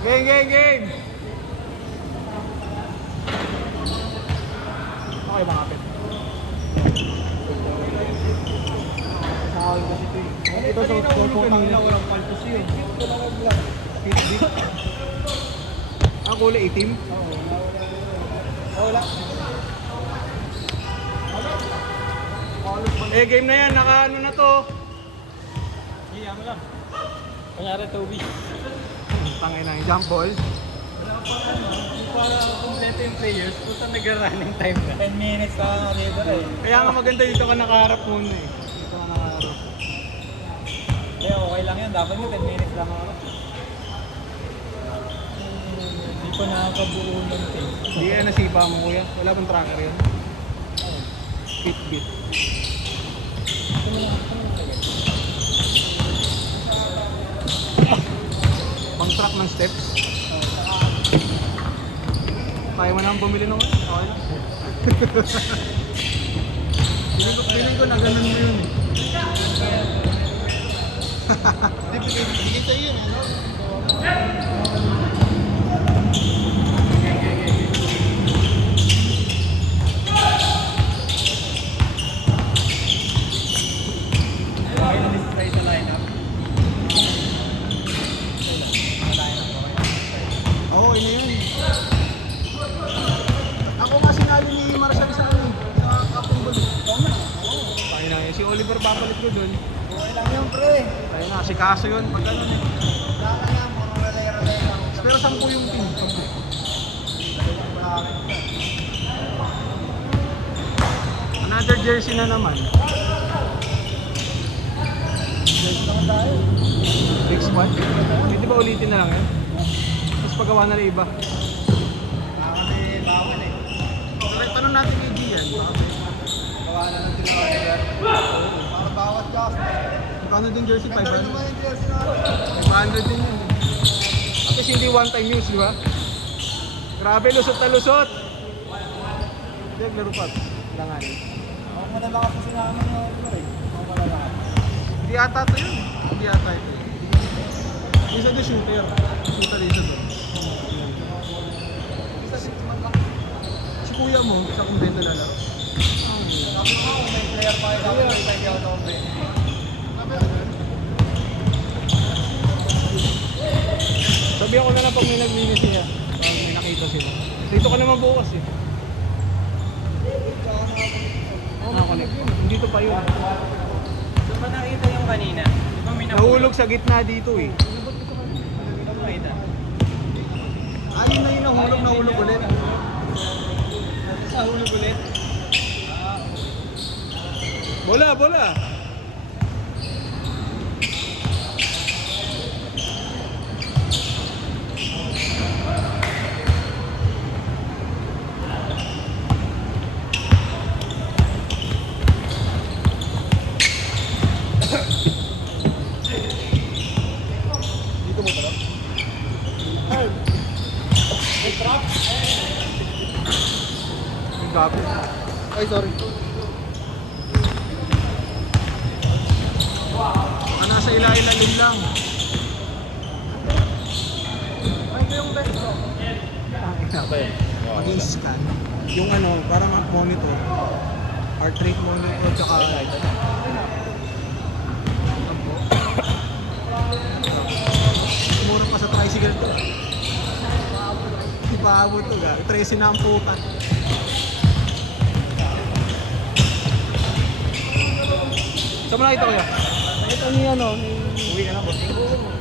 Game, game, game! Okay, makapit. Sakawin kasi ito eh. Ito sa utang na walang paltos yun. Ang kulay itim? Oo. Wala. Eh, game na yan. Naka ano na to. Iya mo lang. Kunyari, Toby. Tangin na yung jump ball. Para kumpleto yung players, puta nag-running time ka. 10 minutes ka nga dito eh. Kaya nga maganda dito ka nakaharap muna eh. Dito ka nakaharap. Kaya okay lang yan, dapat mo 10 minutes lang ako. Hindi pa nakakabuo ng team. Hindi yan nasipa mo kuya. Wala bang tracker yun? Fitbit. Pang track ng steps. Kaya mo naman bumili nung okay lang. Piling ko na ganun mo yun eh. Bigay sa'yo yun ano? Okay na display sa lineup. Oo, yun na yun. Ako nga sinali ni Marshall sa amin. Sa kapong balo. Oo na. Kaya na yun. Si Oliver papalit ko doon. Okay lang yun, pre. Kaya na, si Kaso yun. Pag ano eh. Wala na, puro relay-relay lang. Pero 10 yung team. Another jersey na naman. Jersey naman tayo. Big squad. Pwede ba ulitin na lang yun? Tapos pagawa na rin iba. Bawal eh. Tanong natin kay Gian. Baka may Gawa na lang sila Oliver. Para bawat gas. magkano din jersey? Ganda rin 500? naman yung jersey natin. 500 din yun. At least hindi one time use, di ba? Grabe, lusot na lusot! Hindi, laro pa. Langan. Ako malalakas kasi namin yung Oliver eh. Ako malalakas. Hindi ata ito yun. Hindi ata ito. Isa doon shooter. Shooter isa doon. Si kuya mo, sa kumbento na lang. Sabi ko kung may player pa kayo, dapat may tayo ako ng Sabihan ko na lang pag may naglinis siya. Pag may nakita sila. Dito ka naman bukas eh. Oo, nakakonect yun. Dito pa yun. Saan ba nakita yung kanina? Di ba may Nahulog sa gitna dito eh. nakita? Ayun na yun, nahulog ulit. Sa hulog ulit? Bola, bola! Dito mo tara. May trap? Ang gabi. Ay, sorry. Nasa ilalim lang. Ay, ito yung best ko. Mag-i-scan. Yung ano, parang monitor. Heart rate monitor, tsaka mura pa sa tricycle to. Hindi pa abot to, 13 na ang pukat. Saan mo nakita kuya? Nakita ni ano, ni... Uwi ka na, bossing.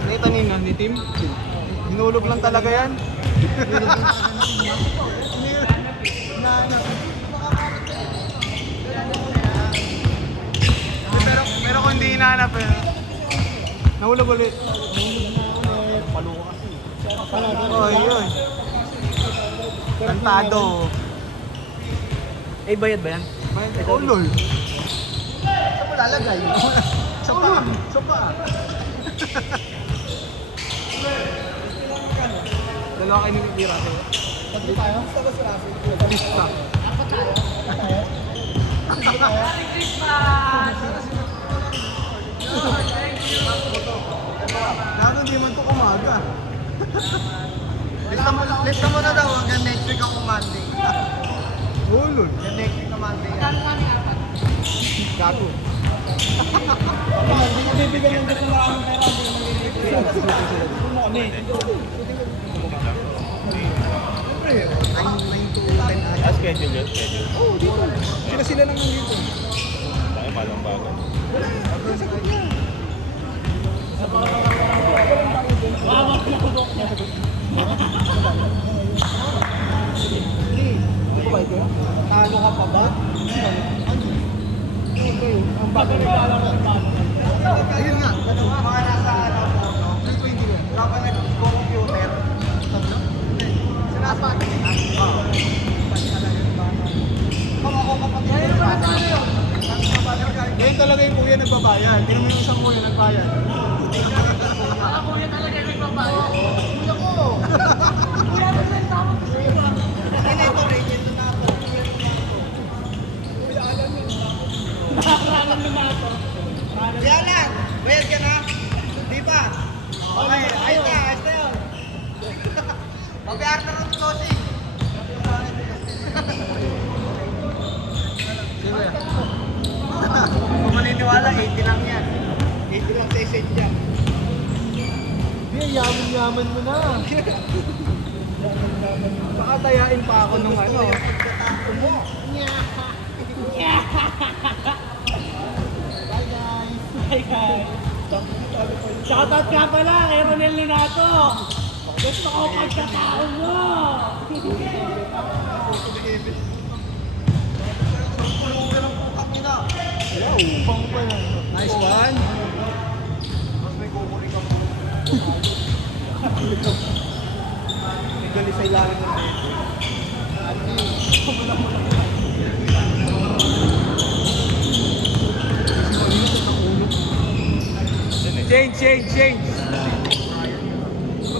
Nakita ni Tim? Hinulog lang talaga yan. Pero kung hindi hinahanap eh. Nahulog ulit. Paluwa kasi. Oh, yun. Kantado. Eh, bayad ba yan? Oh, lol. Saan mo lalagay? Sa pa. Sa pa. Dalawa kayo nilitira sa'yo. Pati tayo? Sa ba sila? Lista. Ako tayo? Tayo? Lalo hindi man to kumaga. Lista mo na daw hanggang next week ako Monday. Ulol. Hanggang next week na Monday. Gago. Hindi ko bibigyan ng dito na akong pera. Hindi Schedule yun, schedule. Oo, dito. Sila lang nandito. Tayo palang bago. Hanggang sa kanya. Talo ka pa ba? Ang bago na ayun nga. Mga nasa ano, wala ka nag-computer. Sinasabi na. Oo. Ako kapatid. Ngayon talaga yung kuya nagbabayad. Hindi naman yung isang kuya nagbayad. Kuya talaga nagbabayad. Kuya ko. Kuya na rin tama. Kuya ito rin. Ito na ako. Kuya alam yun. Nakakarangan na ako. Yan lang. Bayad ka na. Di ba? Okay. Ayos na. Ayos na yun. Pag-aar na rin closing. Sige. Kung maniniwala, 80 lang yan. 80 lang sa esensya. Hindi, yaman-yaman mo na. Baka tayain pa ako nung ano. Pagkatapos mo. Hi guys! Shoutout ka pala kay Ronel Linato! Gusto ko pagkatao mo! Wow, upang pa yan. Nice one. Mas may kukuli ka mo. May gali sa ilalim ng dito. Change!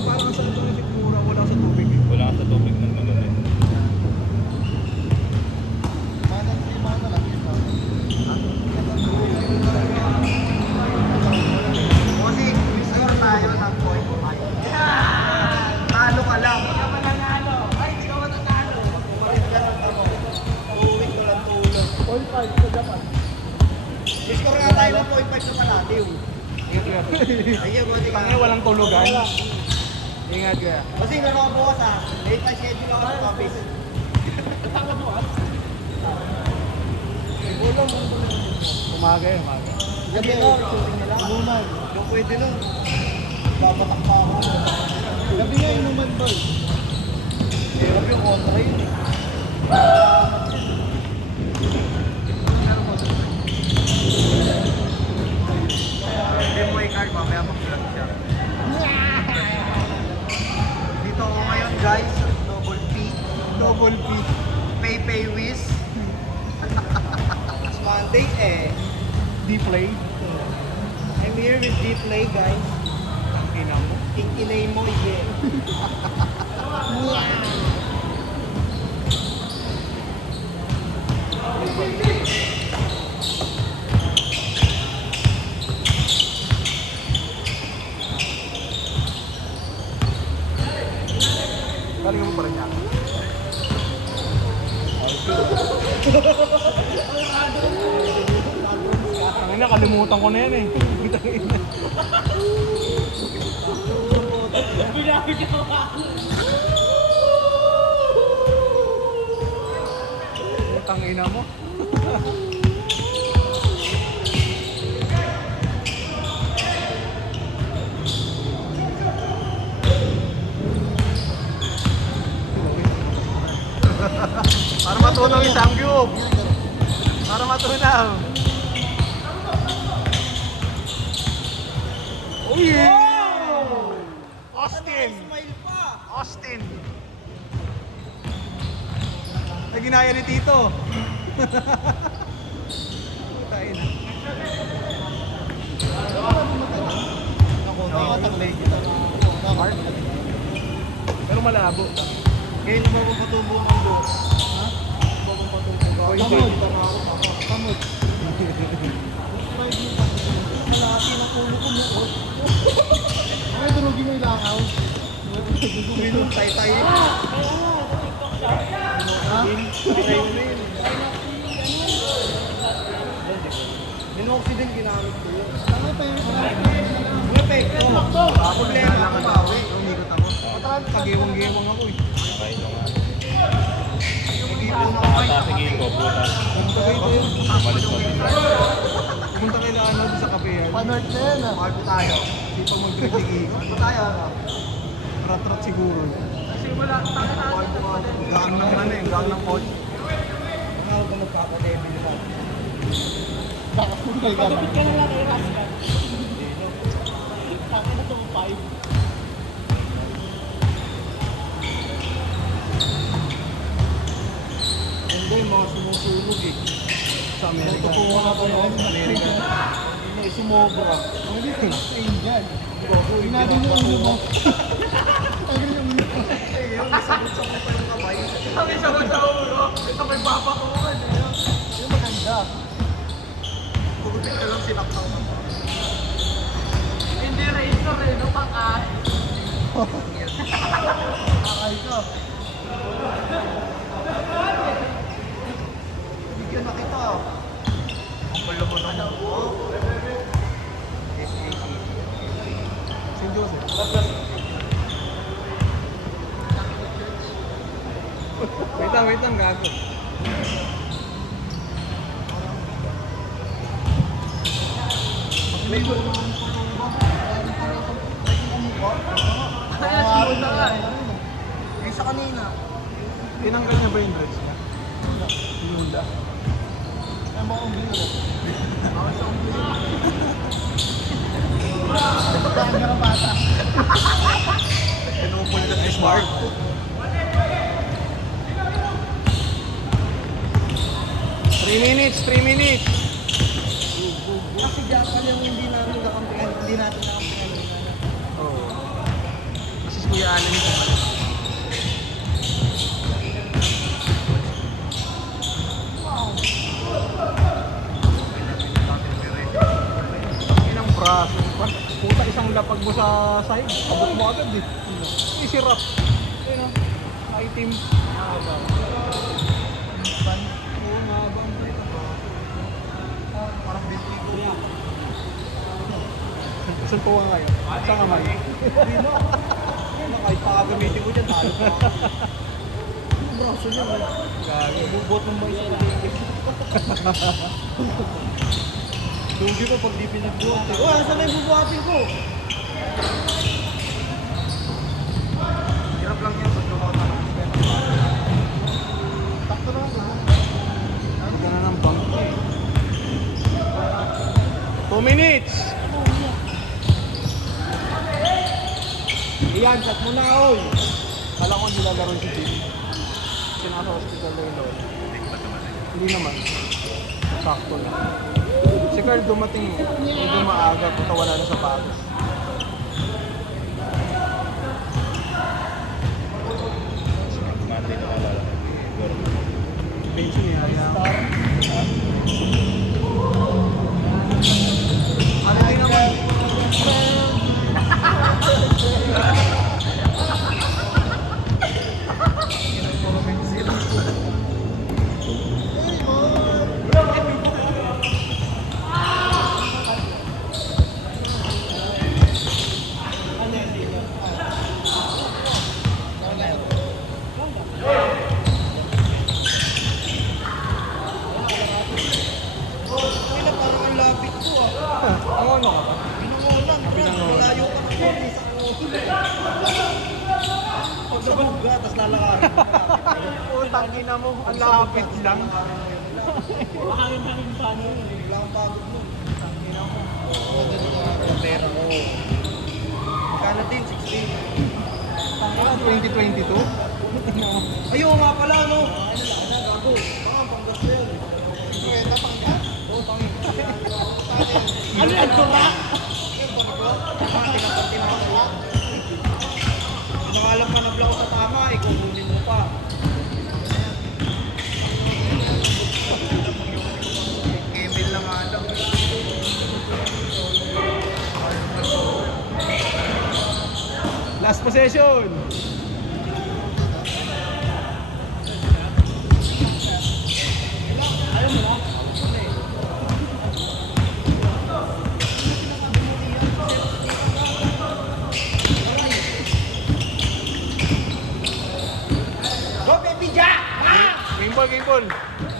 Parang sa ito yung sigmura, wala sa tubig. Wala ka sa tubig ng maganda. Kasi, sure tayo ng point 5. Talo ka lang. Hindi ka mananalo. Ay, hindi ka mananalo. Umalit ka ng tamo. Tuwing ko lang tulog. 0.5 sa Japan. Score nga tayo ng point 5 sa Palatiw. Ayun, buti ka. Tangina, walang tulugan. Ingat kaya. Kasi nga mga bukas ha, late na schedule ako sa office. Umaga. Gabi na, shooting nila. Inuman. Kung pwede nun. Babatak pa ako. Gabi nga, inuman boy. Hirap yung kontra yun eh. Hindi mo i-card, mamaya mag-vlog siya. Dito ako ngayon guys, double P. Double P. Pay Wiz. It's Monday eh. D-play. I'm here with D-Play guys. Ina mo. King-inay mo eh. Galing mo pa rin yan. Tangina, kalimutan ko na yan eh. Binabigyan ko ako! Tangina mo. Para matunaw yung samgyup. Para matunaw. Oh yeah! Austin! Smile pa! Austin! Ay, ginaya ni Tito. Tayo na. Ako, nakataglay kita. Mark? Pero malabo. Ngayon na ba mapatubo ng do? Ha? Tamod. Tamod. Malaki na pulo ko mo. Ay, durugin mo yung langaw. Minum tay-tay. Ha? Minoxidil ginamit ko yun. Ano pa yun? Epekto. Problema ko pa. Umikot ako. Kagiwang-giwang ako eh. Okay lang nga. Nag-ipon ako. Ata, sige ko, butas. Pumunta kayo doon. Malis mo din. Pumunta kayo na ano sa kape yan. Panort na yan ah. Mahal po tayo. Hindi pa magdidigi. Mahal po tayo ano? Rat-rat siguro. Gaan ng ano eh, gaan ng kotse. Ako ba magkaka-debut naman? Pagupit ka na lang kay Rascal. Taki na 2.5. Hindi, mga sumusunog eh. Sa Amerika. Totoo nga ba yun? Amerika. May sumobra. Hindi, ayun dyan. Sinabi mo ulo mo. Sabi niya ulo mo. Yung sabot-sabot pa yung kamay. Sabi sabot sa ulo. Sabay baba ko. Yung maganda. Pagupit ka lang sinaktaw mo. Hindi razor eh, no? Pang-ahit. Kakay ka. Bigyan na kita. Ang pala mo na lang. St. Joseph. Wait lang, gago. May gulo. Kaya sunod na nga eh. Yung sa kanina. Tinanggal niya ba yung dreads niya? Hinunda. Ang mga umbilo. Bakit nga ng bata? Pinupuli na sa smart. Three minutes. Kasi diyan ka yung hindi natin nakampihan. Hindi natin nakampihan. Oo. Kasi si Kuya Alan ito. Ilang braso. Puta, isang lapag mo sa side. Abot mo agad eh. Isirap. Ayun o. Item. Oo, mahabang. Parang bintigo niya. Saan po nga ngayon? Saan ka ngayon? Hindi mo. Kahit pakagamitin ko dyan, talo pa. Ang braso niya. Gago. Bubot ng mga isang Lugi pa pag di pinagbuhat eh. Oh, saan na yung bubuhatin ko? Hirap lang yan pag lumata ng takto na ako. Ano ka na ng bank eh. 2 minutes! Iyan, shot mo na, oy! Kala ko hindi lalaro si Jim. Kasi nasa hospital na yun doon. Hindi naman. Sakto lang. Si Carl dumating eh. Medyo maaga. Puta wala na sa pagos. Monday na alala ko. Siguro. Benji niya. Ano din naman? Kailan parang ang lapit ko ah. Ang ano ka ba? Binangonan, malayo pa na po. Pag nabuga, tapos lalakarin. Putang ina mo. Ang lapit lang. Mahangin-hangin pa ano yun eh. Bigla ang pagod mo. Oo, ganun ka ang pera ko. Magkano din? 16. Tangina 2022? Ayun nga pala, no? Gago. Baka panggas na yun. Kwenta panggas? Oo, panggas. Ano yan, tura? Nakalam ka na block sa tama, ikukunin mo pa. Email lang nga lang. Last possession. Go, baby Jack! Game ball, game ball.